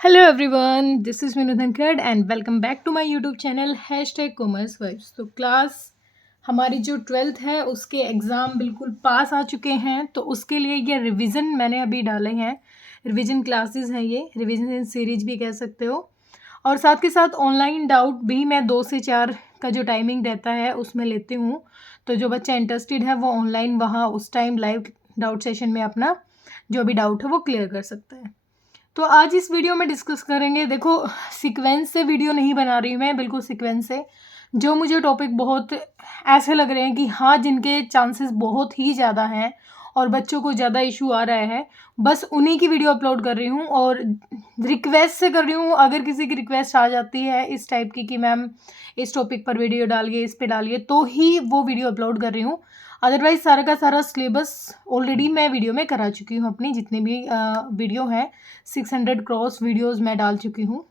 Hello everyone, this is Meenu Dhankhar and welcome back to my YouTube channel commerce vibes. तो class हमारी जो 12th है उसके एग्ज़ाम बिल्कुल पास आ चुके हैं, तो उसके लिए ये रिवीजन मैंने अभी डाले हैं। रिवीजन क्लासेस हैं, ये रिवीजन सीरीज भी कह सकते हो। और साथ के साथ ऑनलाइन डाउट भी मैं 2 से 4 का जो टाइमिंग रहता है उसमें लेती हूँ। तो जो बच्चा इंटरेस्टेड है वो ऑनलाइन वहाँ उस टाइम लाइव डाउट सेशन में अपना जो भी डाउट है वो क्लियर कर सकता है। तो आज इस वीडियो में डिस्कस करेंगे। देखो, सीक्वेंस से वीडियो नहीं बना रही मैं, बिल्कुल सीक्वेंस से जो मुझे टॉपिक बहुत ऐसे लग रहे हैं कि हाँ, जिनके चांसेस बहुत ही ज़्यादा हैं और बच्चों को ज़्यादा इशू आ रहा है, बस उन्हीं की वीडियो अपलोड कर रही हूँ। और रिक्वेस्ट से कर रही हूँ, अगर किसी की रिक्वेस्ट आ जाती है इस टाइप की कि मैम इस टॉपिक पर वीडियो डालिए, इस पे डालिए, तो ही वो वीडियो अपलोड कर रही हूँ। अदरवाइज सारा का सारा सिलेबस ऑलरेडी मैं वीडियो में करा चुकी हूँ। अपनी जितने भी वीडियो हैं 600 क्रॉस वीडियोस मैं डाल चुकी हूँ।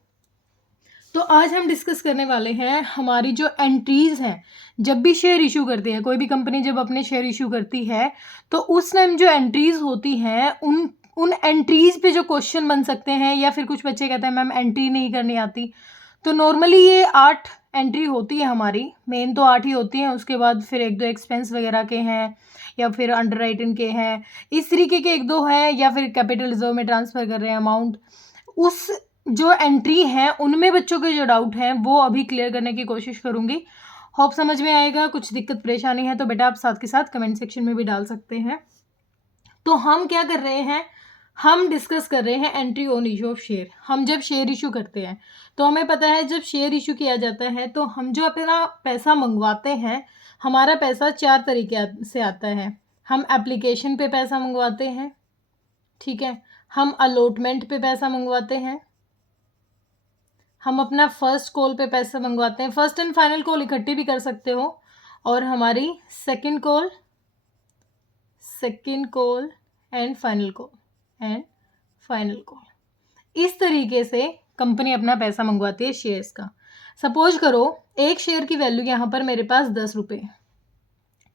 तो आज हम डिस्कस करने वाले हैं हमारी जो एंट्रीज हैं। जब भी शेयर इशू करती है कोई भी कंपनी, जब अपने शेयर इशू करती है तो उस टाइम जो एंट्रीज होती हैं उन उन एंट्रीज पे जो क्वेश्चन बन सकते हैं, या फिर कुछ बच्चे कहते हैं मैम एंट्री नहीं करनी आती। तो नॉर्मली ये 8 एंट्री होती है हमारी, मेन तो 8 ही होती हैं। उसके बाद फिर एक दो एक्सपेंस वगैरह के हैं, या फिर अंडर राइटिंग के हैं, इस तरीके के एक दो हैं, या फिर कैपिटल रिजर्व में ट्रांसफ़र कर रहे हैं अमाउंट। उस जो एंट्री हैं उनमें बच्चों के जो डाउट हैं वो अभी क्लियर करने की कोशिश करूँगी। होप समझ में आएगा। कुछ दिक्कत परेशानी है तो बेटा आप साथ के साथ कमेंट सेक्शन में भी डाल सकते हैं। तो हम क्या कर रहे हैं, हम डिस्कस कर रहे हैं entry on issue of share. हम जब शेयर इशू करते हैं तो हमें पता है जब शेयर इशू किया जाता है तो हम जो अपना पैसा मंगवाते हैं, हमारा पैसा 4 तरीके से आता है। हम एप्लीकेशन पे पैसा मंगवाते हैं, ठीक है। हम अलॉटमेंट पे पैसा मंगवाते हैं। हम अपना फर्स्ट कॉल पे पैसा मंगवाते हैं। फर्स्ट एंड फाइनल कॉल इकट्ठी भी कर सकते हो। और हमारी second call and final call, इस तरीके से कंपनी अपना पैसा मंगवाती है शेयर्स का। सपोज करो एक शेयर की वैल्यू यहाँ पर मेरे पास 10 रुपये।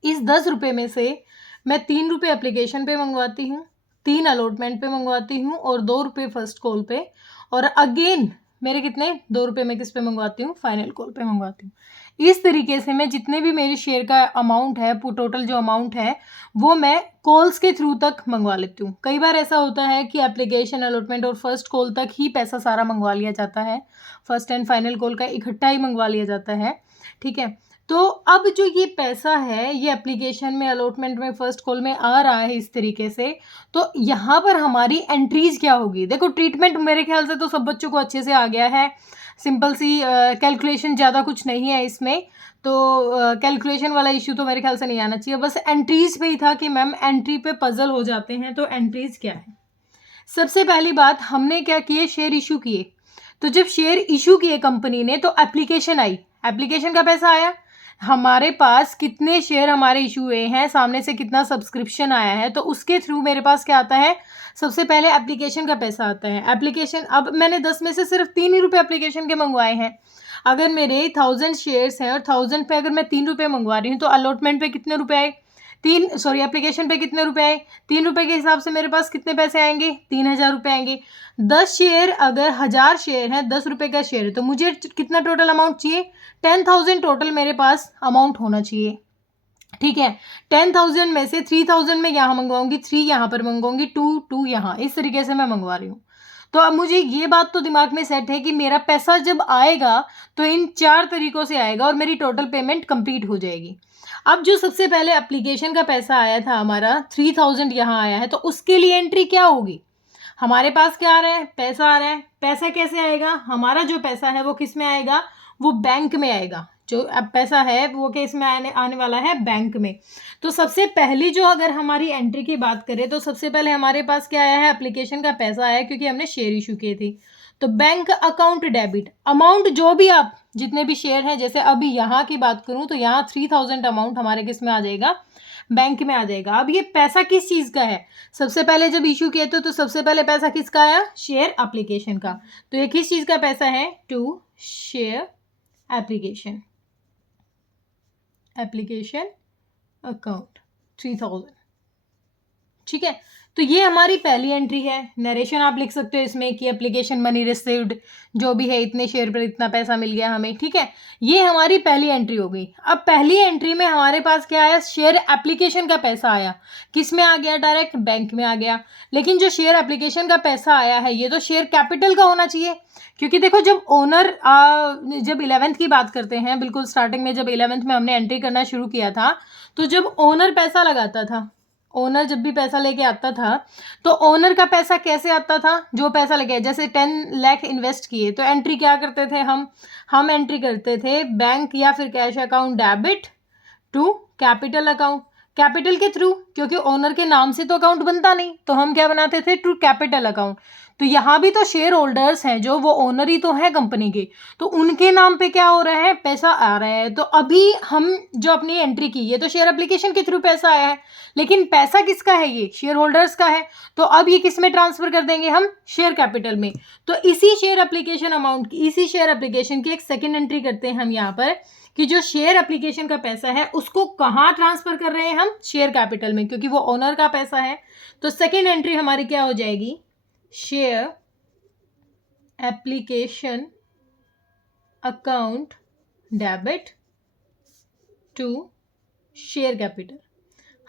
इस 10 रुपये में से मैं 3 रुपये एप्लीकेशन पे मंगवाती हूँ, 3 अलॉटमेंट पे मंगवाती हूँ और 2 रुपये फर्स्ट कॉल पे। और अगेन मेरे कितने 2 रुपये में किस पे मंगवाती हूँ, फाइनल कॉल पे मंगवाती हूँ। इस तरीके से मैं जितने भी मेरे शेयर का अमाउंट है, टोटल जो अमाउंट है वो मैं कॉल्स के थ्रू तक मंगवा लेती हूँ। कई बार ऐसा होता है कि एप्लीकेशन, अलॉटमेंट और फर्स्ट कॉल तक ही पैसा सारा मंगवा लिया जाता है, फर्स्ट एंड फाइनल कॉल का इकट्ठा ही मंगवा लिया जाता है, ठीक है। तो अब जो ये पैसा है ये एप्लीकेशन में, अलॉटमेंट में, फर्स्ट कॉल में आ रहा है इस तरीके से, तो यहाँ पर हमारी एंट्रीज क्या होगी। देखो, ट्रीटमेंट मेरे ख्याल से तो सब बच्चों को अच्छे से आ गया है। सिंपल सी कैलकुलेशन, ज़्यादा कुछ नहीं है इसमें। तो कैलकुलेशन वाला इशू तो मेरे ख्याल से नहीं आना चाहिए। बस एंट्रीज पे ही था कि मैम एंट्री पे पजल हो जाते हैं। तो एंट्रीज क्या है, सबसे पहली बात हमने क्या किए, शेयर इशू किए। तो जब शेयर इशू किए कंपनी ने तो एप्लीकेशन आई, एप्लीकेशन का पैसा आया। हमारे पास कितने शेयर हमारे इशू हुए हैं, सामने से कितना सब्सक्रिप्शन आया है, तो उसके थ्रू मेरे पास क्या आता है, सबसे पहले एप्लीकेशन का पैसा आता है। एप्लीकेशन, अब मैंने 10 में से सिर्फ 3 ही रुपये एप्लीकेशन के मंगवाए हैं। अगर मेरे 1000 शेयर्स हैं और 1000 पे अगर मैं 3 रुपये मंगवा रही हूँ तो अलॉटमेंट पे कितने रुपए आए, एप्लीकेशन पे कितने रुपए आए, 3 रुपये के हिसाब से मेरे पास कितने पैसे आएंगे, 3000 रुपये आएंगे। 10 शेयर, अगर 1000 शेयर है, 10 रुपये का शेयर है, तो मुझे कितना टोटल अमाउंट चाहिए, 10,000 टोटल मेरे पास अमाउंट होना चाहिए, ठीक है। 10,000 में से 3000 में यहाँ मंगवाऊंगी, 3 यहाँ पर मंगवाऊंगी, 2 यहाँ, इस तरीके से मैं मंगवा रही हूँ। तो अब मुझे ये बात तो दिमाग में सेट है कि मेरा पैसा जब आएगा तो इन 4 तरीकों से आएगा और मेरी टोटल पेमेंट कंप्लीट हो जाएगी। अब जो सबसे पहले एप्लीकेशन का पैसा आया था हमारा 3000 यहाँ आया है, तो उसके लिए एंट्री क्या होगी। हमारे पास क्या आ रहा है, पैसा आ रहा है। पैसा कैसे आएगा, हमारा जो पैसा है वो किस में आएगा, वो बैंक में आएगा। जो अब पैसा है वो किस में आने वाला है, बैंक में। तो सबसे पहली जो अगर हमारी एंट्री की बात करें तो सबसे पहले हमारे पास क्या आया है, एप्लीकेशन का पैसा आया, क्योंकि हमने शेयर इशू किए थे। तो बैंक अकाउंट डेबिट, अमाउंट जो भी आप जितने भी शेयर हैं, जैसे अभी यहाँ की बात करूँ तो यहाँ 3000 अमाउंट हमारे किस में आ जाएगा, बैंक में आ जाएगा। अब ये पैसा किस चीज़ का है, सबसे पहले जब इशू किए थे तो सबसे पहले पैसा किसका आया, शेयर एप्लीकेशन का। तो ये किस चीज़ का पैसा है, टू शेयर एप्लीकेशन अकाउंट 3000, ठीक है। तो ये हमारी पहली एंट्री है। नरेशन आप लिख सकते हो इसमें कि एप्लीकेशन मनी रिसीव्ड, जो भी है इतने शेयर पर इतना पैसा मिल गया हमें, ठीक है। ये हमारी पहली एंट्री हो गई। अब पहली एंट्री में हमारे पास क्या आया, शेयर एप्लीकेशन का पैसा आया। किस में आ गया, डायरेक्ट बैंक में आ गया। लेकिन जो शेयर एप्लीकेशन का पैसा आया है ये तो शेयर कैपिटल का होना चाहिए, क्योंकि देखो जब ओनर जब 11th की बात करते हैं, बिल्कुल स्टार्टिंग में जब 11th में हमने एंट्री करना शुरू किया था, तो जब ओनर पैसा लगाता था, ओनर जब भी पैसा लेके आता था, तो ओनर का पैसा कैसे आता था, जो पैसा लेके, जैसे 10 लाख इन्वेस्ट किए तो एंट्री क्या करते थे हम एंट्री करते थे बैंक या फिर cash account debit to capital account. Capital के थ्रू, क्योंकि ओनर के नाम से तो अकाउंट बनता नहीं, तो हम क्या बनाते थे, टू कैपिटल अकाउंट। तो यहाँ भी तो शेयर होल्डर्स हैं, जो वो ओनर ही तो है कंपनी के, तो उनके नाम पे क्या हो रहा है, पैसा आ रहा है। तो अभी हम जो अपनी एंट्री की, ये तो शेयर एप्लीकेशन के थ्रू पैसा आया है, लेकिन पैसा किसका है, ये शेयर होल्डर्स का है। तो अब ये किस में ट्रांसफर कर देंगे हम, शेयर कैपिटल में। तो इसी शेयर एप्लीकेशन अमाउंट की, इसी शेयर एप्लीकेशन की एक सेकेंड एंट्री करते हैं हम यहाँ पर, कि जो शेयर एप्लीकेशन का पैसा है उसको कहाँ ट्रांसफर कर रहे हैं हम, शेयर कैपिटल में, क्योंकि वो ओनर का पैसा है। तो सेकेंड एंट्री हमारी क्या हो जाएगी, share application account debit to share capital.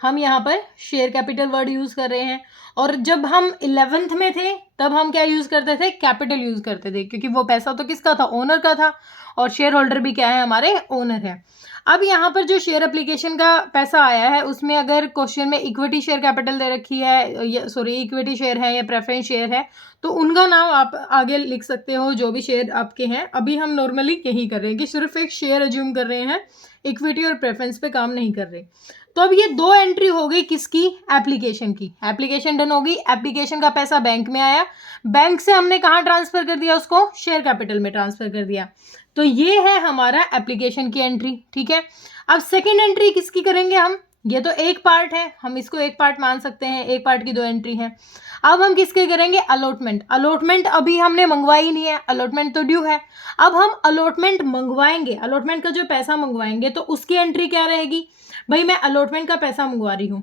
हम यहाँ पर शेयर कैपिटल वर्ड यूज कर रहे हैं, और जब हम 11th में थे तब हम क्या यूज करते थे, कैपिटल यूज करते थे, क्योंकि वो पैसा तो किसका था, ओनर का था, और शेयर होल्डर भी क्या है, हमारे ओनर है। अब यहाँ पर जो शेयर एप्लीकेशन का पैसा आया है, उसमें अगर क्वेश्चन में इक्विटी शेयर कैपिटल दे रखी है, सॉरी इक्विटी शेयर है या प्रेफरेंस शेयर है, तो उनका नाम आप आगे लिख सकते हो, जो भी शेयर आपके हैं। अभी हम नॉर्मली यही कर रहे हैं कि सिर्फ एक शेयर अज्यूम कर रहे हैं, इक्विटी और प्रेफरेंस पे काम नहीं कर रहे। तो अब ये दो एंट्री हो गई किसकी, एप्लीकेशन की। एप्लीकेशन डन होगी, एप्लीकेशन का पैसा बैंक में आया, बैंक से हमने कहाँ ट्रांसफर कर दिया उसको, शेयर कैपिटल में ट्रांसफर कर दिया। तो ये है हमारा एप्लीकेशन की एंट्री, ठीक है। अब सेकेंड एंट्री किसकी करेंगे हम, ये तो एक पार्ट है, हम इसको एक पार्ट मान सकते हैं, एक पार्ट की दो एंट्री है। अब हम किसके करेंगे, अलॉटमेंट। अलॉटमेंट अभी हमने मंगवाई नहीं है, अलॉटमेंट तो ड्यू है। अब हम अलॉटमेंट मंगवाएंगे, अलॉटमेंट का जो पैसा मंगवाएंगे, तो उसकी एंट्री क्या रहेगी, भाई मैं अलॉटमेंट का पैसा मंगवा रही हूँ,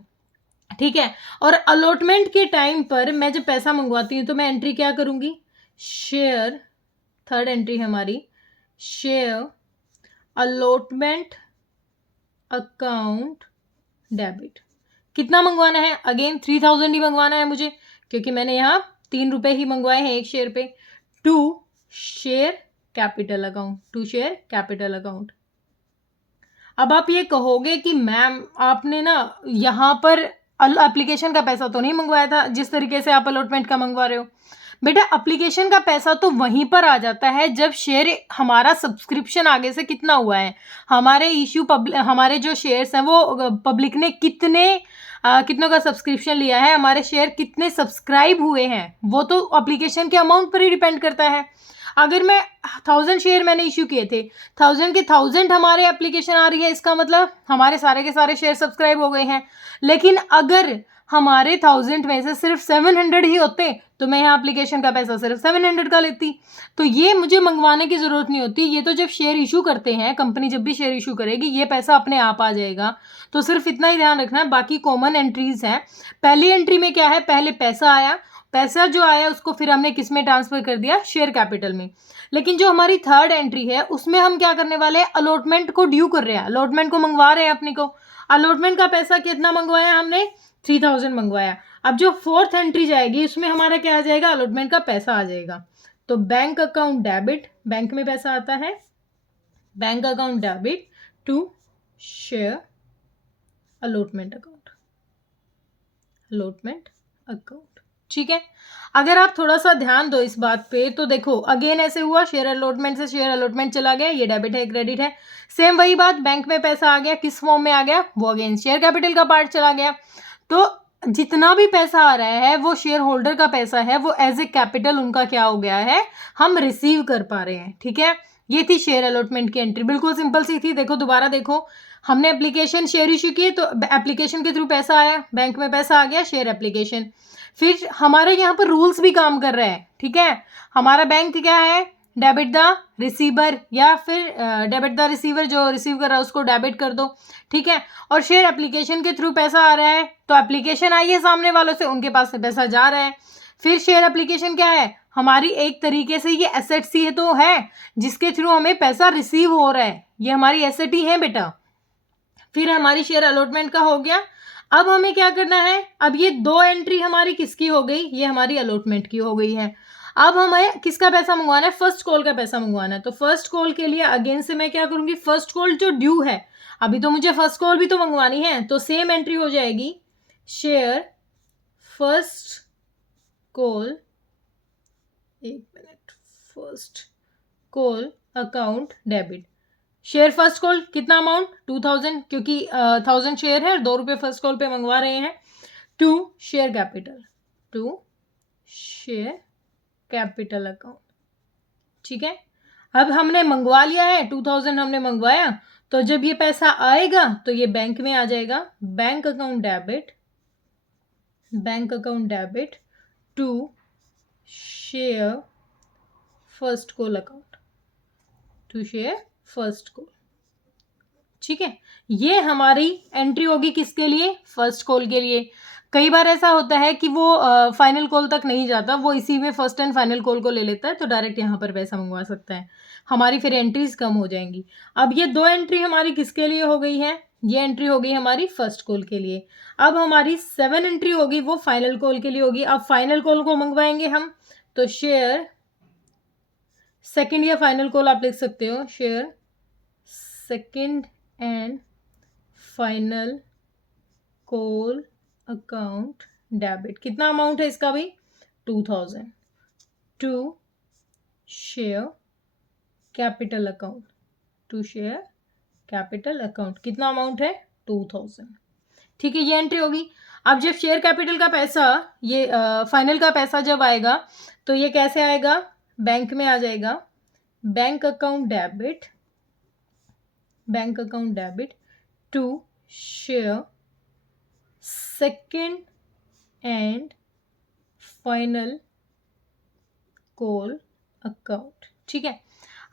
ठीक है। और अलॉटमेंट के टाइम पर मैं जब पैसा मंगवाती हूँ तो मैं एंट्री क्या करूँगी, शेयर, थर्ड एंट्री हमारी, शेयर अलॉटमेंट अकाउंट डेबिट। कितना मंगवाना है, अगेन 3000 ही मंगवाना है मुझे, क्योंकि मैंने यहाँ 3 रुपए ही मंगवाए हैं एक शेयर पे, to share capital account, to share capital account. अब आप ये कहोगे कि मैम आपने ना यहाँ पर एप्लीकेशन का पैसा तो नहीं मंगवाया था, जिस तरीके से आप अलॉटमेंट का मंगवा रहे हो। बेटा एप्लीकेशन का पैसा तो वहीं पर आ जाता है जब शेयर, हमारा सब्सक्रिप्शन आगे से कितना हुआ है, हमारे इश्यू हमारे जो शेयर्स हैं वो पब्लिक ने कितनों का सब्सक्रिप्शन लिया है, हमारे शेयर कितने सब्सक्राइब हुए हैं, वो तो एप्लीकेशन के अमाउंट पर ही डिपेंड करता है। अगर मैं 1000 शेयर मैंने इश्यू किए थे, 1000 के 1000 हमारे एप्लीकेशन आ रही है, इसका मतलब हमारे सारे के सारे शेयर सब्सक्राइब हो गए हैं। लेकिन अगर हमारे 1000 में से सिर्फ 700 ही होते, तो मैं यहाँ एप्लीकेशन का पैसा सिर्फ 700 का लेती। तो ये मुझे मंगवाने की ज़रूरत नहीं होती, ये तो जब शेयर इशू करते हैं, कंपनी जब भी शेयर इशू करेगी, ये पैसा अपने आप आ जाएगा। तो सिर्फ इतना ही ध्यान रखना है, बाकी कॉमन एंट्रीज हैं। पहली एंट्री में क्या है, पहले पैसा आया, पैसा जो आया उसको फिर हमने किस में ट्रांसफर कर दिया, शेयर कैपिटल में। लेकिन जो हमारी थर्ड एंट्री है उसमें हम क्या करने वाले हैं, अलॉटमेंट को ड्यू कर रहे हैं, अलॉटमेंट को मंगवा रहे हैं अपने को। अलॉटमेंट का पैसा कितना मंगवाया हमने, 3000 मंगवाया। अब जो फोर्थ एंट्री जाएगी उसमें हमारा क्या आ जाएगा, अलॉटमेंट का पैसा आ जाएगा। तो बैंक अकाउंट डेबिट, बैंक में पैसा आता है, bank account debit to share allotment account, allotment account, ठीक है। अगर आप थोड़ा सा ध्यान दो इस बात पे, तो देखो अगेन ऐसे हुआ, शेयर अलॉटमेंट से शेयर अलॉटमेंट चला गया, ये डेबिट है क्रेडिट है। सेम वही बात, बैंक में पैसा आ गया, किस फॉर्म में आ गया, वो अगेन शेयर कैपिटल का पार्ट चला गया। तो जितना भी पैसा आ रहा है वो शेयर होल्डर का पैसा है, वो एज ए कैपिटल उनका क्या हो गया है, हम रिसीव कर पा रहे हैं, ठीक है। ये थी शेयर अलॉटमेंट की एंट्री, बिल्कुल सिंपल सी थी। देखो दोबारा देखो, हमने एप्लीकेशन शेयर इशू किए, तो एप्लीकेशन के थ्रू पैसा आया, बैंक में पैसा आ गया, शेयर एप्लीकेशन। फिर हमारे यहाँ पर रूल्स भी काम कर रहे हैं, ठीक है। हमारा बैंक क्या है, डेबिट द रिसीवर, या फिर डेबिट द रिसीवर, जो रिसीव कर रहा है उसको डेबिट कर दो, ठीक है। और शेयर एप्लीकेशन के थ्रू पैसा आ रहा है, तो एप्लीकेशन आई है सामने वालों से, उनके पास से पैसा जा रहा है। फिर शेयर एप्लीकेशन क्या है, हमारी एक तरीके से ये एसेट्स ही तो है जिसके थ्रू हमें पैसा रिसीव हो रहा है, ये हमारी एसेट ही है बेटा। फिर हमारी शेयर अलॉटमेंट का हो गया। अब हमें क्या करना है, अब ये दो एंट्री हमारी किसकी हो गई, ये हमारी अलॉटमेंट की हो गई है। अब हमें किसका पैसा मंगवाना है, फर्स्ट कॉल का पैसा मंगवाना है। तो फर्स्ट कॉल के लिए अगेन से मैं क्या करूंगी, फर्स्ट कॉल जो ड्यू है, अभी तो मुझे फर्स्ट कॉल भी तो मंगवानी है, तो सेम एंट्री हो जाएगी, शेयर फर्स्ट कॉल, एक minute, first call account debit. Share first call कितना अमाउंट, 2000, क्योंकि 1000 शेयर है, 2 रुपये फर्स्ट कॉल पे मंगवा रहे हैं। To share capital, to share capital account, ठीक है। अब हमने मंगवा लिया है, 2000 हमने मंगवाया, तो जब ये पैसा आएगा तो ये बैंक में आ जाएगा, bank account debit, bank account debit to share first call account, to share first call, ठीक है। ये हमारी एंट्री होगी किसके लिए, फर्स्ट कॉल के लिए। कई बार ऐसा होता है कि वो फाइनल कॉल तक नहीं जाता, वो इसी में फर्स्ट एंड फाइनल कॉल को ले लेता है, तो डायरेक्ट यहाँ पर पैसा मंगवा सकता है, हमारी फिर एंट्रीज कम हो जाएंगी। अब ये दो एंट्री हमारी किसके लिए हो गई है, ये एंट्री हो गई हमारी फर्स्ट कॉल के लिए। अब हमारी 7 एंट्री होगी, वो फाइनल कॉल के लिए होगी। अब फाइनल कॉल को मंगवाएंगे हम, तो शेयर सेकेंड या फाइनल कॉल आप लिख सकते हो, share second and final call account debit. कितना अमाउंट है इसका भाई, 2000, to share capital account, to share capital account, कितना अमाउंट है, 2000, ठीक है। ये एंट्री होगी। अब जब शेयर कैपिटल का पैसा, ये फाइनल का पैसा जब आएगा, तो ये कैसे आएगा, बैंक में आ जाएगा, bank account debit, bank account debit to share second and final call account, ठीक है।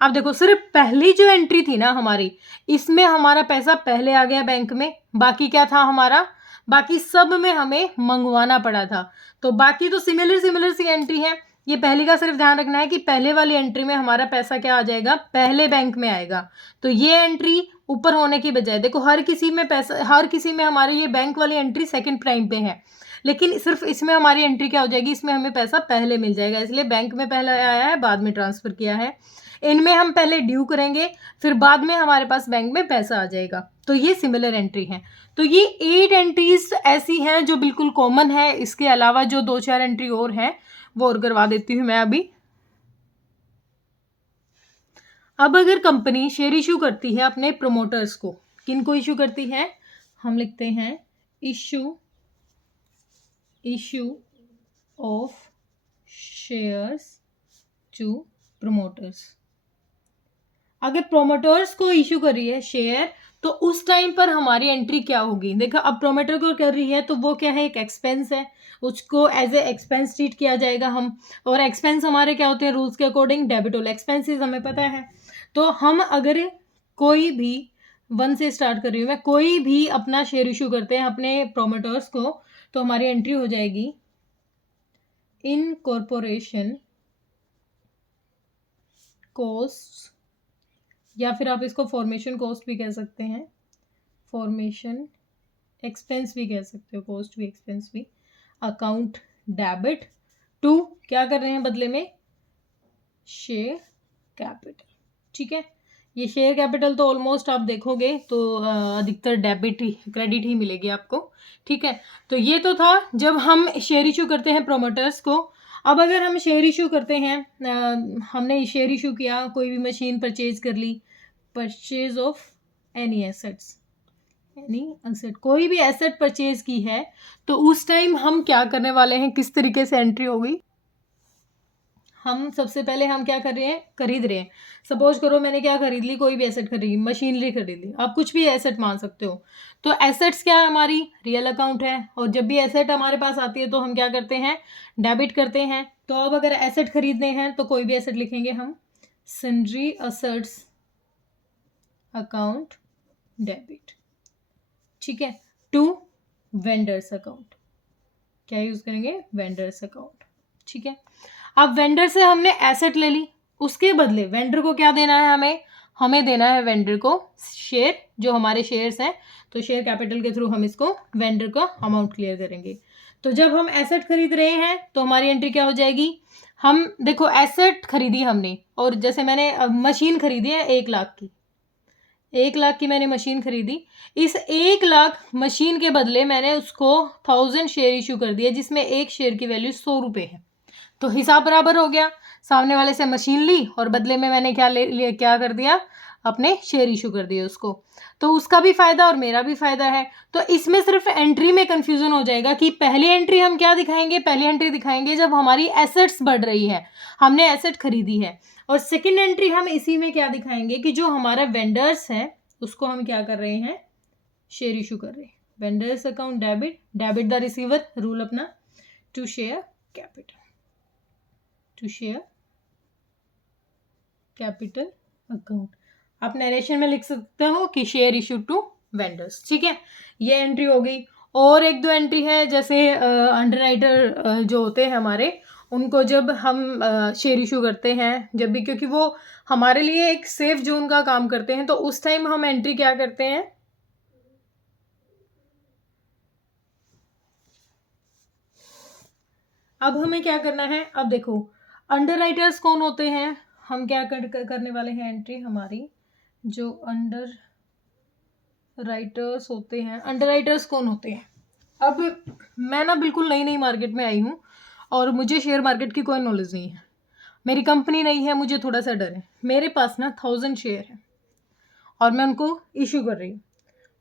अब देखो, सिर्फ पहली जो एंट्री थी ना हमारी, इसमें हमारा पैसा पहले आ गया बैंक में, बाकी क्या था हमारा, बाकी सब में हमें मंगवाना पड़ा था। तो बाकी तो सिमिलर सी एंट्री है। ये पहली का सिर्फ ध्यान रखना है कि पहले वाली एंट्री में हमारा पैसा क्या आ जाएगा, पहले बैंक में आएगा। तो ये एंट्री ऊपर होने की बजाय, देखो हर किसी में पैसा, हर किसी में हमारी ये बैंक वाली एंट्री सेकंड प्राइम पे है, लेकिन सिर्फ इसमें हमारी एंट्री क्या हो जाएगी, इसमें हमें पैसा पहले मिल जाएगा, इसलिए बैंक में पहले आया है, बाद में ट्रांसफर किया है। इनमें हम पहले ड्यू करेंगे, फिर बाद में हमारे पास बैंक में पैसा आ जाएगा। तो ये सिमिलर एंट्री है। तो ये 8 एंट्रीज ऐसी हैं जो बिल्कुल कॉमन है। इसके अलावा जो 2-4 एंट्री और हैं वो और करवा देती हूँ मैं अभी। अब अगर कंपनी शेयर इशू करती है अपने प्रोमोटर्स को, किनको इशू करती है, हम लिखते हैं issue of shares to promoters. अगर प्रोमोटर्स को इशू कर रही है शेयर, तो उस टाइम पर हमारी एंट्री क्या होगी, देखो अब प्रोमोटर को कर रही है तो वो क्या है, एक एक्सपेंस है, उसको एज ए एक्सपेंस ट्रीट किया जाएगा हम। और एक्सपेंस हमारे क्या होते हैं, रूल्स के अकॉर्डिंग डेबिटेबल एक्सपेंसेस, हमें पता है। तो हम अगर कोई भी 1 से स्टार्ट कर रही हूँ मैं, कोई भी अपना शेयर इशू करते हैं अपने प्रोमोटर्स को, तो हमारी एंट्री हो जाएगी इनकॉर्पोरेशन कॉस्ट, या फिर आप इसको फॉर्मेशन कॉस्ट भी कह सकते हैं, फॉर्मेशन एक्सपेंस भी कह सकते हो, कॉस्ट भी एक्सपेंस भी, अकाउंट डेबिट टू क्या कर रहे हैं बदले में, शेयर कैपिटल, ठीक है। ये शेयर कैपिटल तो ऑलमोस्ट आप देखोगे तो अधिकतर डेबिट ही, क्रेडिट ही मिलेगी आपको, ठीक है। तो ये तो था जब हम शेयर इशू करते हैं प्रोमोटर्स को। अब अगर हम शेयर इशू करते हैं, हमने शेयर इशू किया, कोई भी मशीन परचेज कर ली, purchase of any assets, any asset, कोई भी एसेट परचेज की है, तो उस टाइम हम क्या करने वाले हैं, किस तरीके से एंट्री होगी। हम सबसे पहले हम क्या कर रहे हैं, खरीद रहे हैं। सपोज करो मैंने क्या खरीद ली, कोई भी एसेट खरीदी, मशीनरी खरीद ली, आप कुछ भी एसेट मान सकते हो। तो एसेट्स क्या है, हमारी रियल अकाउंट है, और जब भी एसेट हमारे पास आती है तो हम क्या करते हैं, डेबिट करते हैं। तो अब अगर एसेट खरीदने हैं तो कोई भी एसेट लिखेंगे हम, सन्ड्री असेट्स अकाउंट डेबिट, ठीक है, टू वेंडर्स अकाउंट, क्या यूज करेंगे, वेंडर्स अकाउंट, ठीक है। अब वेंडर से हमने एसेट ले ली, उसके बदले वेंडर को क्या देना है, हमें देना है वेंडर को शेयर, जो हमारे शेयर्स हैं, तो शेयर कैपिटल के थ्रू हम इसको वेंडर का अमाउंट क्लियर करेंगे। तो जब हम एसेट खरीद रहे हैं तो हमारी एंट्री क्या हो जाएगी, हम देखो एसेट खरीदी हमने, और जैसे मैंने मशीन खरीदी है 1 लाख की, 1 लाख की मैंने मशीन खरीदी, इस 1 लाख मशीन के बदले मैंने उसको 1000 शेयर इशू कर दिया, जिसमें एक शेयर की वैल्यू 100 रुपये है। तो हिसाब बराबर हो गया, सामने वाले से मशीन ली और बदले में मैंने क्या कर दिया, अपने शेयर इशू कर दिए उसको, तो उसका भी फायदा और मेरा भी फायदा है। तो इसमें सिर्फ एंट्री में कंफ्यूजन हो जाएगा कि पहली एंट्री हम क्या दिखाएंगे, पहली एंट्री दिखाएंगे जब हमारी एसेट्स बढ़ रही है, हमने एसेट खरीदी है, और सेकेंड एंट्री हम इसी में क्या दिखाएंगे कि जो हमारा वेंडर्स है उसको हम क्या कर रहे हैं, शेयर इशू कर रहे हैं। Vendors account debit, debit the receiver, rule अपना, to share capital, to share capital account. आप नरेशन में लिख सकते हो कि शेयर इशू टू वेंडर्स, ठीक है, ये एंट्री हो गई। और 1-2 एंट्री है, जैसे अंडरराइटर जो होते हैं हमारे, उनको जब हम शेयर इशू करते हैं, जब भी, क्योंकि वो हमारे लिए एक सेफ जोन का काम करते हैं, तो उस टाइम हम एंट्री क्या करते हैं, अब हमें क्या करना है, अब देखो अंडरराइटर्स कौन होते हैं, हम क्या करने वाले हैं एंट्री, हमारी जो अंडर राइटर्स होते हैं, अंडर राइटर्स कौन होते हैं। अब मैं ना बिल्कुल नई नई मार्केट में आई हूँ और मुझे शेयर मार्केट की कोई नॉलेज नहीं है, मेरी कंपनी नहीं है, मुझे थोड़ा सा डर है, मेरे पास ना 1000 शेयर है और मैं उनको इशू कर रही हूँ।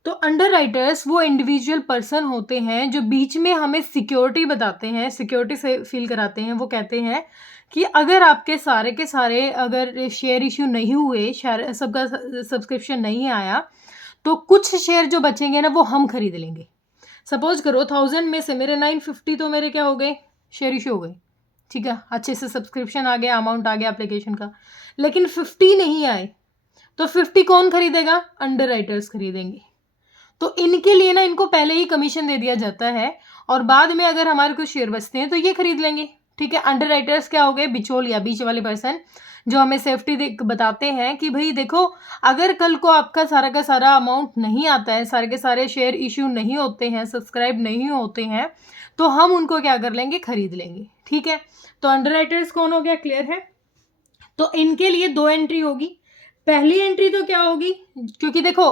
तो अंडर राइटर्स वो इंडिविजुअल पर्सन होते हैं जो बीच में हमें सिक्योरिटी बताते हैं, सिक्योरिटी से फील कराते हैं। वो कहते हैं कि अगर आपके सारे के सारे अगर शेयर इशू नहीं हुए, सबका सब्सक्रिप्शन नहीं आया, तो कुछ शेयर जो बचेंगे ना वो हम खरीद लेंगे। सपोज करो 1000 में से मेरे 950 तो मेरे क्या हो गए, शेयर इशू हो गए, ठीक है, अच्छे से सब्सक्रिप्शन आ गया, अमाउंट आ गया एप्लीकेशन का, लेकिन 50 नहीं आए, तो 50 कौन खरीदेगा, अंडर राइटर्स खरीदेंगे। तो इनके लिए ना इनको पहले ही कमीशन दे दिया जाता है और बाद में अगर हमारे कुछ शेयर बचते हैं तो ये खरीद लेंगे, ठीक है। अंडर राइटर्स क्या हो गए, बिचौलिया, बीच वाले पर्सन, जो हमें सेफ्टी बताते हैं कि भाई देखो अगर कल को आपका सारा का सारा अमाउंट नहीं आता है, सारे के सारे शेयर इश्यू नहीं होते हैं, सब्सक्राइब नहीं होते हैं, तो हम उनको क्या कर लेंगे, खरीद लेंगे, ठीक है। तो अंडर राइटर्स कौन हो गया, क्लियर है। तो इनके लिए 2 एंट्री होगी। पहली एंट्री तो क्या होगी, क्योंकि देखो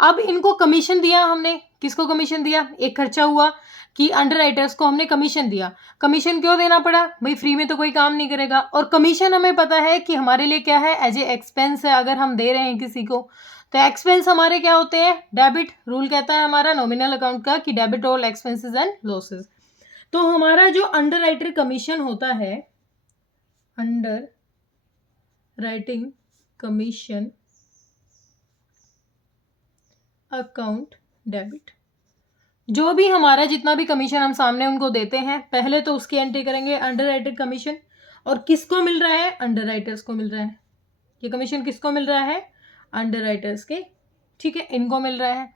अब इनको कमीशन दिया हमने, किसको कमीशन दिया, एक खर्चा हुआ कि अंडर राइटर्स को हमने कमीशन दिया। कमीशन क्यों देना पड़ा, भाई फ्री में तो कोई काम नहीं करेगा, और कमीशन हमें पता है कि हमारे लिए क्या है, एज ए एक्सपेंस है, अगर हम दे रहे हैं किसी को, तो एक्सपेंस हमारे क्या होते हैं, डेबिट, रूल कहता है हमारा नॉमिनल अकाउंट का कि debit all expenses and losses. तो हमारा जो अंडर राइटर कमीशन होता है, under writing commission account debit, जो भी हमारा जितना भी कमीशन हम सामने उनको देते हैं, पहले तो उसकी एंट्री करेंगे अंडर राइटर कमीशन, और किसको मिल रहा है, अंडर राइटर्स को मिल रहा है, ये कमीशन किसको मिल रहा है, अंडर राइटर्स के, ठीक है, इनको मिल रहा है।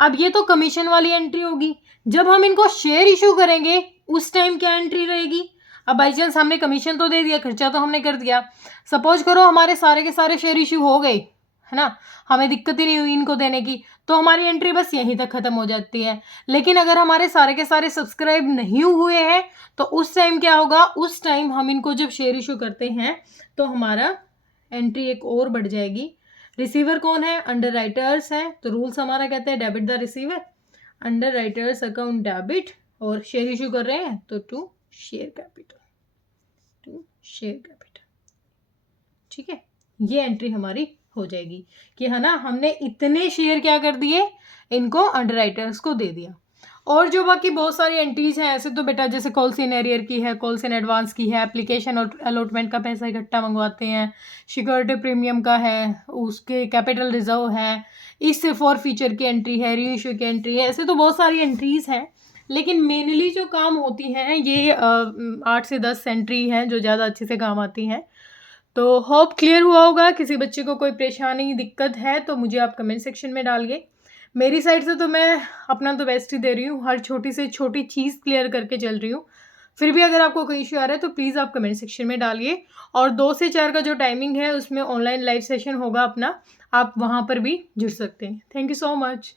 अब ये तो कमीशन वाली एंट्री होगी। जब हम इनको शेयर इशू करेंगे उस टाइम क्या एंट्री रहेगी, अब बाई चांस हमने कमीशन तो दे दिया, खर्चा तो हमने कर दिया, सपोज करो हमारे सारे के सारे शेयर इशू हो गए, है ना, हमें दिक्कत ही नहीं हुई इनको देने की, तो हमारी एंट्री बस यहीं तक खत्म हो जाती है। लेकिन अगर हमारे सारे के सारे सब्सक्राइब नहीं हुए हैं तो उस टाइम क्या होगा, उस टाइम हम इनको जब शेयर इशू करते हैं तो हमारा एंट्री एक और बढ़ जाएगी। रिसीवर कौन है, अंडर राइटर्स है, तो रूल्स हमारा कहते हैं debit the receiver, underwriters account debit, और शेयर इशू कर रहे हैं तो to share capital, to share capital, ठीक है। ये एंट्री हमारी हो जाएगी कि है ना, हमने इतने शेयर क्या कर दिए, इनको अंडर राइटर्स को दे दिया। और जो बाकी बहुत सारी एंट्रीज हैं ऐसे तो बेटा, जैसे कॉल्स इन एरियर की है, कॉल्स इन एडवांस की है, एप्लीकेशन और अलॉटमेंट का पैसा इकट्ठा मंगवाते हैं, सिक्योरिटी प्रीमियम का है, उसके कैपिटल रिजर्व है, इससे फॉर फीचर की एंट्री है, री इशू की एंट्री है, ऐसे तो बहुत सारी एंट्रीज हैं। लेकिन मेनली जो काम होती हैं ये 8 से 10 एंट्री हैं जो ज़्यादा अच्छे से काम आती हैं। तो होप क्लियर हुआ होगा। किसी बच्चे को कोई परेशानी, दिक्कत है तो मुझे आप कमेंट सेक्शन में डालिए। मेरी साइड से तो मैं अपना तो बेस्ट ही दे रही हूँ, हर छोटी से छोटी चीज़ क्लियर करके चल रही हूँ। फिर भी अगर आपको कोई इश्यू आ रहा है तो प्लीज़ आप कमेंट सेक्शन में डालिए। और 2 से 4 का जो टाइमिंग है उसमें ऑनलाइन लाइव सेशन होगा अपना, आप वहाँ पर भी जुड़ सकते हैं। Thank you so much.